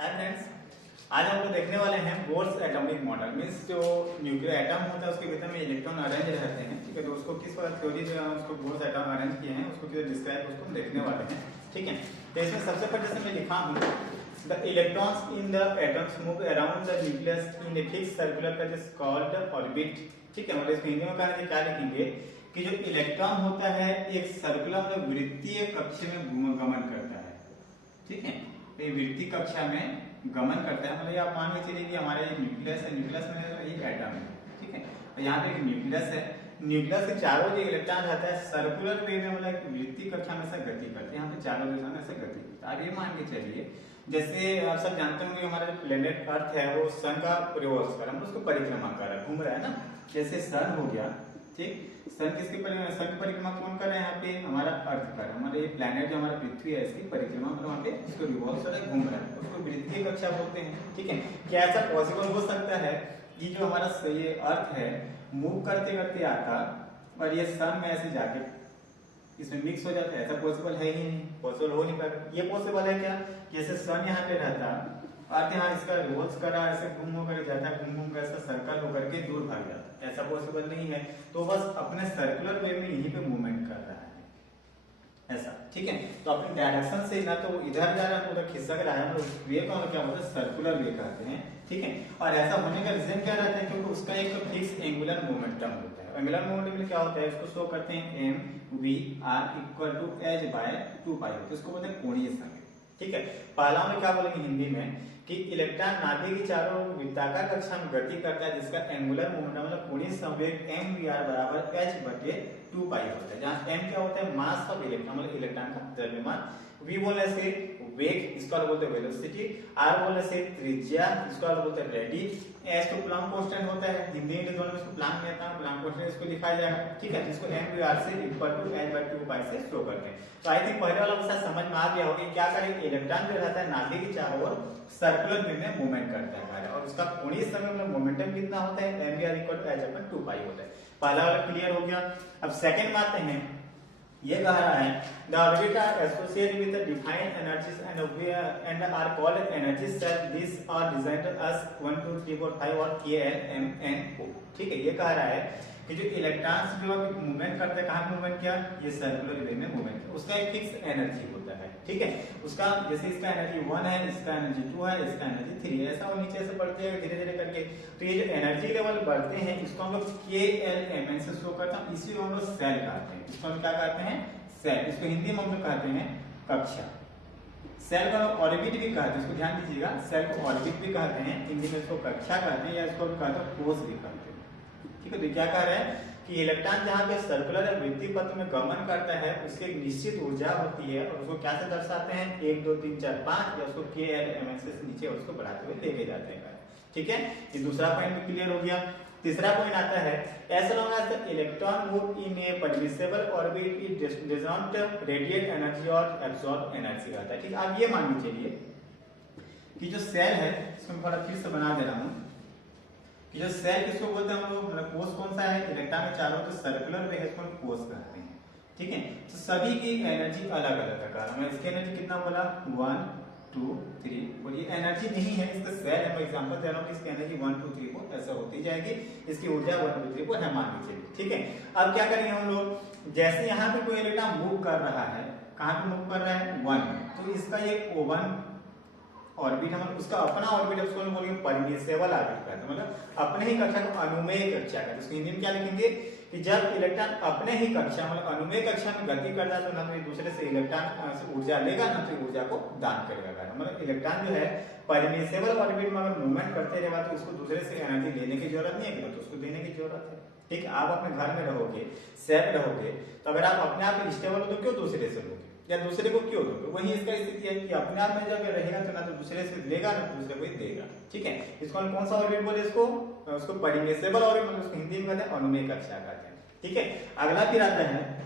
Hi friends, आज हम लोग देखने वाले हैं बोर्स एटॉमिक मॉडल। मींस जो न्यूक्लियर एटम होता है उसके भीतर में इलेक्ट्रॉन अरेंज रहते हैं। ठीक है, तो उसको किस प्रकार थ्योरी जो है उसको बोर्स एटम अरेंज किए हैं उसको किस डिस्क्राइब उसको हम देखने वाले हैं। ठीक है, तो इसमें सबसे पहले जैसे मैं लिखा हूँ the electrons in the atoms move around the nucleus in a fix circular path is called orbit. ठीक है, मतलब इसको हिंदी में कहना क्या लिखेंगे कि जो इलेक्ट्रॉन होता है एक सर्कुलर मतलब वृत्तीय कक्ष में गमन करता है। ठीक है, तो ये वृत्तीय कक्षा में गमन करता है। मतलब आप मान के चलिए कि हमारे एक न्यूक्लियस है, न्यूक्लियस में एक एटम है। ठीक है, और यहाँ पे एक न्यूक्लियस है, न्यूक्लियस के चारों जो इलेक्ट्रॉन रहता है सर्कुलर वे में मतलब वृत्तीय कक्षा में से गति करते हैं। यहाँ पे चारों दिशा में से गति करता है। आप ये मान के चलिए जैसे आप सब जानते होंगे हमारा जो प्लेनेट अर्थ है वो सन का रिवॉल्व कर रहा है, उसको परिक्रमा कर रहा है, घूम रहा है ना। जैसे सन हो गया, ठीक, सन किसकी परिक्रमा, सन की परिक्रमा कौन कर रहा है, यहाँ पे हमारा अर्थ कर रहा है। हमारा ये प्लेनेट जो हमारा पृथ्वी है इसकी परिक्रमा मतलब वहाँ पे इसको रिवॉल्व कर रहा है, घूम रहा है, उसको वृत्तीय कक्षा बोलते हैं। ठीक है, क्या ऐसा पॉसिबल हो सकता है कि जो हमारा ये अर्थ है मूव करते करते आता और ये सन में ऐसे जाके इसमें मिक्स हो जाता है? ऐसा पॉसिबल है ही नहीं, पॉसिबल हो नहीं पाएगा। ये पॉसिबल है क्या, जैसे सन यहाँ पे रहता अर्थ यहाँ इसका रिवॉल्व कर रहा है, ऐसे घूम होकर जाता है, घूम घूम कर ऐसा सर्कल होकर के दूर भाग जाता है, ऐसा पॉसिबल नहीं है। तो बस अपने सर्कुलर वे में यहीं पे मूवमेंट कर रहा है ऐसा। ठीक है, तो अपने डायरेक्शन से ना तो इधर जा रहा है उधर खिसक रहा है, मतलब वे का क्या होता है सर्कुलर वे कहते हैं। ठीक है, और ऐसा होने का रीजन क्या रहता है, क्योंकि उसका एक फिक्स एंगुलर मोमेंटम होता है। एंगुलर मोमेंटम क्या होता है, इसको शो करते हैं mvr equal to h by 2 pi, तो इसको बोलते हैं कोणीय संवेग। ठीक है, पहला में क्या बोलेंगे हिंदी में कि इलेक्ट्रॉन नाभिक की चारों वृत्ताकार कक्षा में गति करता है जिसका एंगुलर मोमेंटम मतलब कोणीय संवेग mvr बराबर h बटे 2 पाई होता है, जहां m क्या होता है मास ऑफ इलेक्ट्रॉन मतलब इलेक्ट्रॉन का द्रव्यमान, v बोलने से वेग इसको बोलते हैं वेलोसिटी, r बोलने से त्रिज्या इसको बोलते हैं रेडियस, s तो प्लांक कांस्टेंट होता है, हिंदी इंग्लिश दोनों में इसको प्लांक में आता है, प्लांक कांस्टेंट इसको लिखा जाएगा। ठीक है, जिसको mvr से इक्वल टू h बाय 2 पाई से शो करते हैं। तो आई थिंक पहले वाला बस समझ में आ गया होगा क्या करेंगे, इलेक्ट्रॉन जो रहता है नाभिक की चारों ओर सर्कुलर वे में मूवमेंट करता है और उसका कोणीय संवेग मतलब मोमेंटम कितना होता है mvr equal to h upon 2 pi होता है। पहला वाला क्लियर हो गया। अब सेकंड में आते हैं, ये कह रहा है the orbit are associated with the defined energies and are called energy cell. These are designed as 1 2 3 4 5 और k l m n o। ठीक है, ये कह रहा है कि जो इलेक्ट्रॉन्स जो मूवमेंट करते हैं कहाँ मूवमेंट किया, ये सर्कुलर वे में मूवमेंट, उसका एक फिक्स एनर्जी होता है। ठीक है, उसका जैसे इसका एनर्जी 1 है, इसका एनर्जी 2 है, इसका एनर्जी 3 है, ऐसा वो नीचे से बढ़ते हैं धीरे धीरे करके। तो ये जो एनर्जी लेवल बढ़ते हैं इसको हम लोग के एल एम एन से शो करते हैं, इसी को हम लोग सेल कहते हैं। इसको हम क्या कहते हैं, सेल। इसको हिंदी में हम लोग कहते हैं कक्षा। सेल को ऑर्बिट भी कहते हैं, इसको ध्यान दीजिएगा, सेल को ऑर्बिट भी कहते हैं, हिंदी में इसको कक्षा कहते हैं या इसको कहते हैं कोष भी कहते हैं। ठीक है, तो क्या कह रहे हैं कि इलेक्ट्रॉन जहां पे सर्कुलर या वृत्तीय पथ में गमन करता है उसकी एक निश्चित ऊर्जा होती है और उसको क्या से दर्शाते हैं 1 2 3 4 5 या उसको के एल एम एन से नीचे उसको बढ़ाते हुए लेके जाते हैं। ठीक है, ये दूसरा पॉइंट भी क्लियर हो गया। तीसरा पॉइंट आता है as long as the electron move in a permissible orbit it does not radiate energy or absorb energy रहता है। ठीक, आप ये मान के चलिए कि जो सेल है, इसको मैं थोड़ा फिर से बना दे रहा हूँ कि जो सेल किसको बोलते हैं हम लोग, मतलब कोष कौन सा है, इलेक्ट्रॉन के चारों तो सर्कुलर वे है, इसको हम कोष कहते हैं। ठीक है, तो सभी की एनर्जी अलग अलग है। कारण इसकी एनर्जी कितना बोला 1 2 3 और ये एनर्जी नहीं है, इसका सेल है। मैं एग्जांपल दे रहा हूं कि इसकी एनर्जी 1 2 3 4 ऐसा होती जाएगी, इसकी ऊर्जा 1 2 3 4 है मान लीजिए। ठीक है, अब क्या करेंगे हम लोग, जैसे यहाँ पे कोई इलेक्ट्रॉन मूव कर रहा है, कहाँ पे मूव कर रहा है 1, तो इसका ये O1 ऑर्बिट हम उसका अपना ऑर्बिट उसको हम बोलेंगे परमिसिबल ऑर्बिट कहते हैं, मतलब अपने ही कक्षा को अनुमेय कक्षा कहते हैं। इसको हिंदी में क्या लिखेंगे कि जब इलेक्ट्रॉन अपने ही कक्षा मतलब अनुमेय कक्षा में गति करता है तो ना तो एक दूसरे से इलेक्ट्रॉन से ऊर्जा लेगा ना तो ऊर्जा को दान करेगा। मतलब इलेक्ट्रॉन जो है परमिसिबल ऑर्बिट में अगर मूवमेंट करते रहेगा तो उसको दूसरे से एनर्जी लेने की जरूरत नहीं है, तो उसको देने की जरूरत है। ठीक, आप अपने घर में रहोगे, सेफ रहोगे, तो अगर आप अपने आप स्टेबल हो तो क्यों दूसरे से लोगे या दूसरे को क्यों दोगे? वही इसका स्थिति है कि अपने आप में जब रहेगा तो ना तो दूसरे से लेगा ना दूसरे को ही देगा। ठीक है, इसको हम कौन सा ऑर्बिट बोले, इसको उसको परमिसिबल ऑर्बिट मतलब उसको हिंदी में कहते हैं अनुमेय कक्षा कहते हैं। ठीक है, अगला फिर आता है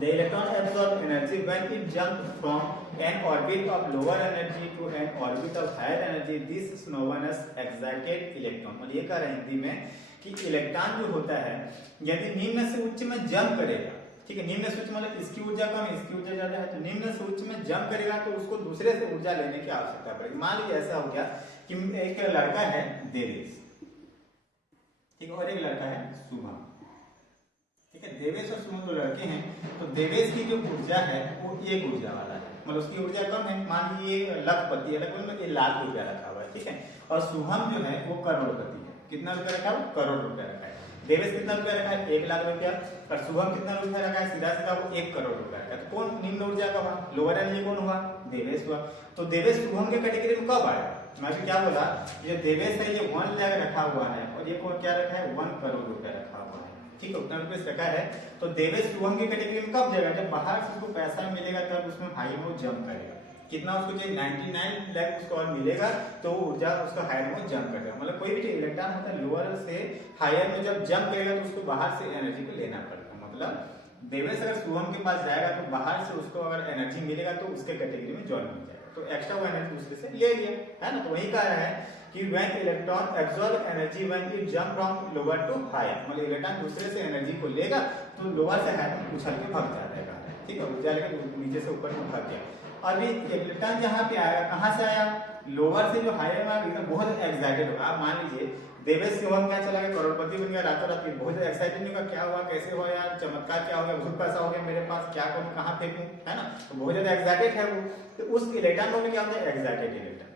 the electron absorb energy when it jump from an orbit of lower energy to an orbit of higher energy. This is known as excited electron। और ये कह रहे हैं हिंदी में कि इलेक्ट्रॉन जो होता है यदि निम्न से उच्च में जंप करेगा, ठीक है। निम्न सूक्ष्म मतलब इसकी ऊर्जा कम है, इसकी ऊर्जा ज्यादा है, तो निम्न सूक्ष्म में जंप करेगा तो उसको दूसरे से ऊर्जा लेने की आवश्यकता पड़ेगी। मान लीजिए ऐसा हो गया कि एक लड़का है देवेश, ठीक है, और एक लड़का है शुभम, ठीक है। देवेश और शुभम दो लड़के हैं, तो देवेश की जो ऊर्जा है वो एक ऊर्जा वाला है, मतलब उसकी ऊर्जा कम है। मान लीजिए लखपति है, लखपति में 1 लाख रुपया रखा हुआ है, ठीक है, और शुभम जो है वो करोड़पति है। कितना रुपया रखा है? करोड़ रुपया रखा है। देवेश कितना रुपया रखा है? 1 लाख रुपया, और शुभम कितना रुपया रखा है? सीधा सीधा वो 1 करोड़ रुपया रखा है। तो कौन निम्न ऊर्जा का हुआ? लोअर एनर्जी कौन हुआ? देवेश हुआ। तो देवेश शुभम के कैटेगरी में कब आया? मैं क्या बोला, ये देवेश है, ये 1 लाख रखा हुआ है, और ये कौन क्या रखा है? 1 करोड़ रुपया रखा हुआ है, ठीक है, उतना रुपये रखा है। तो देवेश शुभम की कैटेगरी में कब जाएगा? जब बाहर से उसको पैसा मिलेगा तब उसमें हाई में जंप करेगा। कितना उसको चाहिए? 99 लाख उसको और मिलेगा तो वो ऊर्जा उसका हायर में जंप करेगा। मतलब कोई भी इलेक्ट्रॉन होता है लोअर से हायर में जब जंप करेगा तो उसको बाहर से एनर्जी को लेना पड़ेगा। मतलब देवेश अगर शुभम के पास जाएगा तो बाहर से उसको अगर एनर्जी मिलेगा तो उसके कैटेगरी में ज्वाइन हो जाएगा, तो एक्स्ट्रा वो एनर्जी दूसरे से ले लिया, है ना। तो वही कह रहा है कि when electron absorb energy when it jump from lower to higher, मतलब इलेक्ट्रॉन दूसरे से एनर्जी को लेगा तो लोअर से हायर में उछल के भाग जाएगा, ठीक है, ऊर्जा लेकर नीचे से ऊपर में भाग गया। अभी इलेक्ट्रॉन जहाँ पे आएगा, कहाँ से आया? लोअर से जो हायर में आएगा, बहुत एक्साइटेड होगा। आप मान लीजिए देवेश शुभम क्या चला गया, करोड़पति बन गया रातों रात, बहुत एक्साइटेड होगा, क्या हुआ, कैसे हुआ यार, चमत्कार क्या हो गया, बहुत पैसा हो गया मेरे पास, क्या करूं, कहाँ फेंकूं, है ना। तो बहुत ज्यादा एक्साइटेड है वो। तो उस इलेक्ट्रॉन में क्या होता है? Excited electron.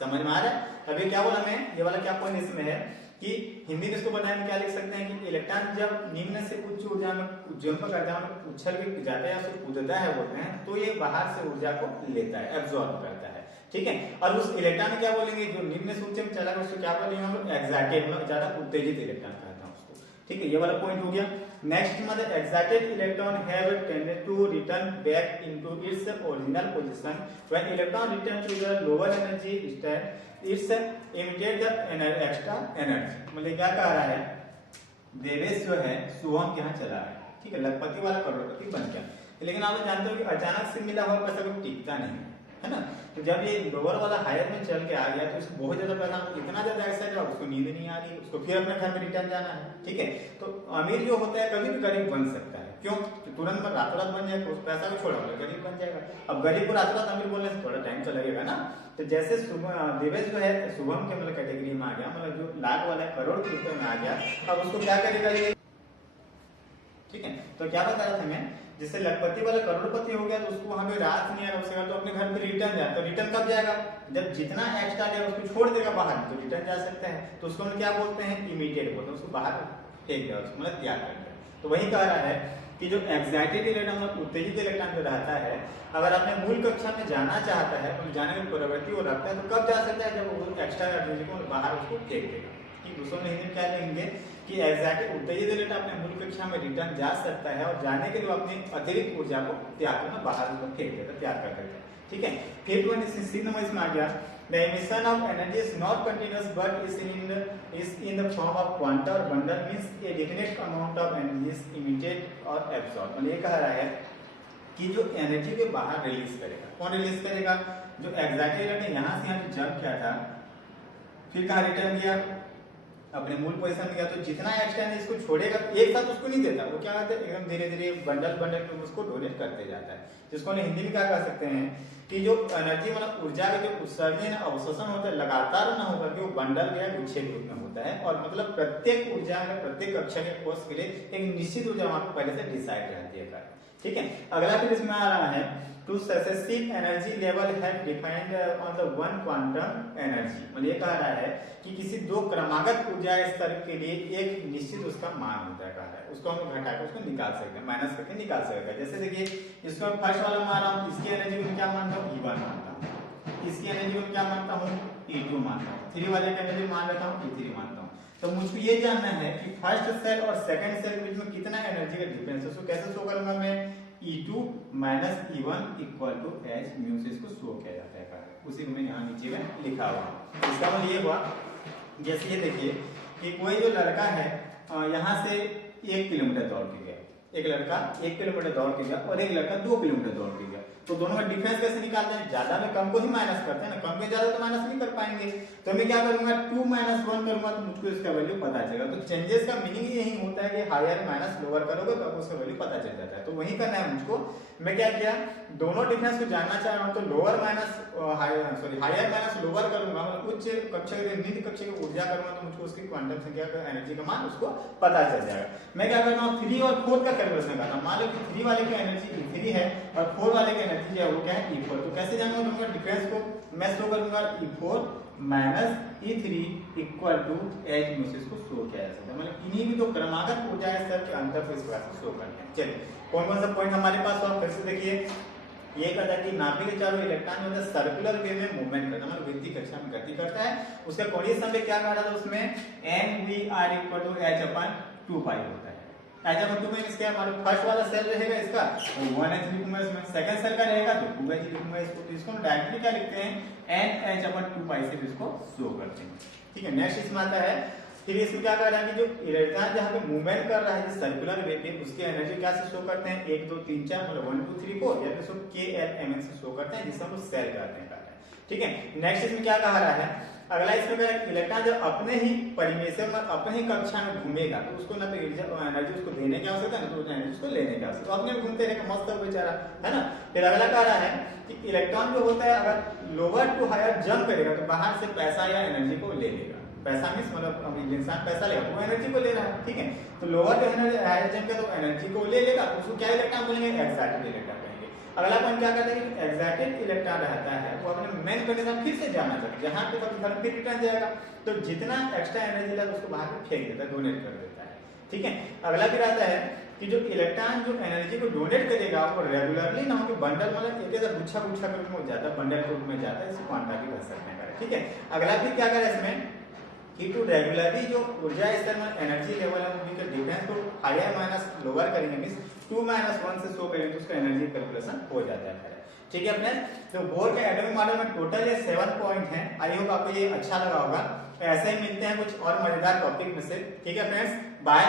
समझ में आ रहा है? अभी क्या बोला मैं, ये वाला क्या पॉइंट इसमें है कि हिंदी में इसको बनाने में क्या लिख सकते हैं कि इलेक्ट्रॉन जब निम्न से उच्च ऊर्जा में जंप करता है, उछल के जाता है या फिर कूदता है बोलते हैं, तो ये बाहर से ऊर्जा को लेता है, एब्जॉर्ब करता है, ठीक है। और उस इलेक्ट्रॉन क्या बोलेंगे, जो निम्न से उच्च में चला गया उसको क्या बोलेंगे हम लोग? एक्साइटेड, मतलब ज्यादा उत्तेजित इलेक्ट्रॉन कहते हैं उसको, ठीक है। ये वाला पॉइंट हो गया। नेक्स्ट मतलब excited electron have a tendency to return back into its original position when electron return to the lower energy state it's emitted the extra energy। मतलब क्या कह रहा है, देवेश जो है शुभम के यहाँ चला है, ठीक है, लखपति वाला करोड़पति बन गया, लेकिन आप जानते हो कि अचानक से मिला हुआ पैसा कभी टिकता नहीं है ना। तो जब ये लोअर वाला हायर में चल के आ गया तो इसको बहुत ज्यादा पैसा, इतना ज्यादा एक्साइटेड है, उसको नींद नहीं आ रही, उसको फिर अपने घर में रिटर्न जाना है, ठीक है। तो अमीर जो होता है कभी भी गरीब बन सकता है, क्यों? तो तुरंत में रातों रात बन जाएगा, उस पैसा को छोड़ा गरीब बन जाएगा। अब गरीब को रातों रात अमीर बोलने से थोड़ा टाइम तो लगेगा ना। तो जैसे देवेश जो है शुभम के मतलब कैटेगरी में आ गया, मतलब जो लाख वाला है करोड़ के रुपए में आ गया, अब उसको क्या करेगा ये, ठीक है। तो क्या बता रहा था मैं, जैसे लखपति वाला करोड़पति हो गया तो उसको वहां पे रात नहीं आएगा, उसके बाद तो अपने घर पे रिटर्न जाए, तो रिटर्न कब जाएगा? जब जितना एक्स्ट्रा जाएगा उसको छोड़ देगा बाहर, तो रिटर्न जा सकता है, तो उसको हम क्या बोलते हैं? इमीडिएट बोलते हैं, उसको बाहर फेंक दिया, उसको मतलब त्याग कर दिया। तो वही कह रहा है कि जो एक्साइटेड इलेक्ट्रॉन मतलब उत्तेजित इलेक्ट्रॉन जो रहता है, अगर अपने मूल कक्षा में जाना चाहता है तो जाने की प्रवृत्ति वो रखता है, तो कब जा सकता है? जब वो एक्स्ट्रा एनर्जी को बाहर उसको फेंक देगा। दूसरों में हिंदी में क्या लेंगे कि एक्साइटेड उत्तेजित इलेक्ट्रॉन अपने मूल कक्षा में रिटर्न जा सकता है और जाने के लिए अपनी अतिरिक्त ऊर्जा को त्याग करना, बाहर उसको फेंक देता, त्याग कर देता है, ठीक है। फिर सी नंबर इसमें आ गया, the emission of energy is not continuous but is in the form of quanta or bundle, means a definite amount of energy is emitted or absorbed। मतलब ये कह रहा है कि जो एनर्जी को बाहर रिलीज करेगा, कौन रिलीज करेगा? जो एक्साइटेड इलेक्ट्रॉन यहाँ से यहाँ जंप किया था, फिर कहाँ रिटर्न किया? अपने मूल पोजीशन में गया, तो जितना एक्स्ट्रा एनर्जी इसको छोड़ेगा एक साथ उसको नहीं देता, वो क्या करता है एकदम धीरे धीरे बंडल बंडल में उसको डोनेट करते जाता है, जिसको हिंदी में क्या कह सकते हैं कि जो एनर्जी मतलब ऊर्जा का जो उत्सर्जन अवशोषण होता है लगातार ना होकर के वो बंडल या गुच्छे के रूप में होता है, और मतलब प्रत्येक ऊर्जा में प्रत्येक कक्षा के कोर्स के लिए एक निश्चित ऊर्जा वहां पर पहले से डिसाइड रहती है, ठीक है। अगला फिर इसमें आ रहा है two successive energy level have defined on the one quantum energy. मतलब ये कह रहा है कि किसी दो क्रमागत ऊर्जा स्तर के लिए एक निश्चित उसका मान होता है, कहा है उसको हम घटाकर उसको निकाल सकते हैं, माइनस करके निकाल सकते हैं। जैसे देखिए इसको मैं फर्स्ट वाला मान रहा हूँ, इसकी एनर्जी को क्या मानता हूँ? E1 मानता हूँ, इसकी एनर्जी को क्या मानता हूँ? E2 मानता हूँ, 3 वाले की एनर्जी मान लेता हूँ E3 मानता हूँ। तो मुझको ये जानना है कि फर्स्ट सेल और सेकंड सेल के बीच में कितना एनर्जी का डिफरेंस है, उसको कैसे शो करूंगा मैं? E2 minus E1 equal to H mu से इसको शो किया जाता है, उसी को मैं यहाँ नीचे में लिखा हुआ। इसका मतलब ये हुआ, जैसे ये देखिए कि कोई जो लड़का है यहाँ से 1 किलोमीटर दौड़ के गया, एक लड़का 1 किलोमीटर दौड़ के गया और एक लड़का 2 किलोमीटर दौड़ के गया, तो दोनों का डिफरेंस कैसे निकालते हैं, ज्यादा में कम को ही माइनस करते हैं ना, कम में ज्यादा तो माइनस नहीं कर पाएंगे। तो मैं क्या करूंगा 2 - 1 करूंगा तो मुझको इसका वैल्यू पता चलेगा। तो चेंजेस का मीनिंग यही होता है कि हायर माइनस लोअर करोगे तो आपको उसका वैल्यू पता चल जाता है। तो वही करना है मुझको। मैं क्या किया, दोनों डिफरेंस को जानना चाह रहा हूं तो lower minus higher minus lower करूंगा, मतलब उच्च कक्षा के निम्न कक्षा की ऊर्जा करूंगा तो मुझको उसकी क्वांटम संख्या का एनर्जी का मान उसको पता चल जाएगा। मैं क्या करता हूँ 3 और 4 का कैलकुलेशन करता हूँ। मान लो कि 3 वाले की एनर्जी E3 है और 4 वाले की एनर्जी जो है वो क्या है E4। तो कैसे जानूंगा दोनों डिफरेंस को, मैं शो करूंगा E4 minus E3 equal to H में से इसको शो किया जा सकता है, मतलब इन्हीं भी तो क्रमागत ऊर्जा है सब के अंतर को इस प्रकार से शो करते हैं। चलिए कौन कौन सा पॉइंट हमारे पास और फिर से देखिए, ये कहता है कि नाभिक के चारों इलेक्ट्रॉन जो है सर्कुलर वे में मूवमेंट करता है, मतलब वृत्तीय कक्षा में गति करता है। उसका कोणीय संवेग क्या कहा था उसमें mvr इक्वल टू h/2π होता है। h/2 में इसका हमारा फर्स्ट वाला सेल रहेगा इसका 1h लिखूंगा, इसमें सेकंड सेल का रहेगा तो 2h लिखूंगा इसको। तो इसको हम डायरेक्टली क्या लिखते हैं nh/2π से इसको शो करते हैं। ठीक है, नेक्स्ट इसमें आता है फिर इसमें क्या कर रहा है कि जो इलेक्ट्रॉन जहां पे मूवमेंट कर रहा है जो सर्कुलर वे पे उसकी एनर्जी क्या से शो करते हैं 1 2 3 4 मतलब 1 2 3 4 या फिर इसको KLMN से शो करते हैं जिससे हम सेल कहते हैं। ठीक है, नेक्स्ट इसमें क्या कह रहा है, अगला इसमें क्या है इलेक्ट्रॉन जब अपने ही परिमेशन में अपने ही कक्षा में घूमेगा तो उसको ना तो एनर्जी उसको देने की आवश्यकता है ना तो एनर्जी उसको लेने की आवश्यकता, तो अपने घूमते रहेगा मस्त बेचारा है ना। फिर अगला कह रहा है कि इलेक्ट्रॉन जो होता है अगर लोअर टू हायर जंप करेगा तो बाहर से पैसा या एनर्जी को ले लेगा। पैसा मींस मतलब इंसान पैसा लेगा वो एनर्जी को ले रहा है। ठीक है, तो लोअर टू हायर जंप का तो एनर्जी को ले लेगा, उसको क्या इलेक्ट्रॉन बोलेंगे एक्साइटेड इलेक्ट्रॉन कहेंगे। अगला पॉइंट क्या कहते हैं कि एक्साइटेड इलेक्ट्रॉन रहता है वो अपने मेन कंडीशन फिर से जाना चाहता है जहां पे कभी घर फिर रिटर्न जाएगा तो जितना एक्स्ट्रा एनर्जी लगा उसको बाहर में फेंक देता है, डोनेट कर देता है। ठीक है, अगला फिर आता है कि जो इलेक्ट्रॉन जो एनर्जी को डोनेट करेगा वो रेगुलरली ना हो कि बंडल मतलब एक ऐसा गुच्छा गुच्छा के रूप में जाता है, बंडल के रूप में जाता है, इसे क्वांटा भी कह सकते हैं। ठीक है, अगला फिर क्या करें इसमें कि टू रेगुलरली जो ऊर्जा स्तर में एनर्जी लेवल है उनके डिफरेंस को हायर माइनस लोअर करेंगे मींस 2 - 1 से शो करेंगे तो उसका एनर्जी कैलकुलेशन हो जाता है। ठीक है फ्रेंड्स, तो बोर के एटॉमिक मॉडल में टोटल ये 7 पॉइंट हैं। आई होप आपको ये अच्छा लगा होगा। ऐसे ही मिलते हैं कुछ और मजेदार टॉपिक में से। ठीक है फ्रेंड्स, बाय।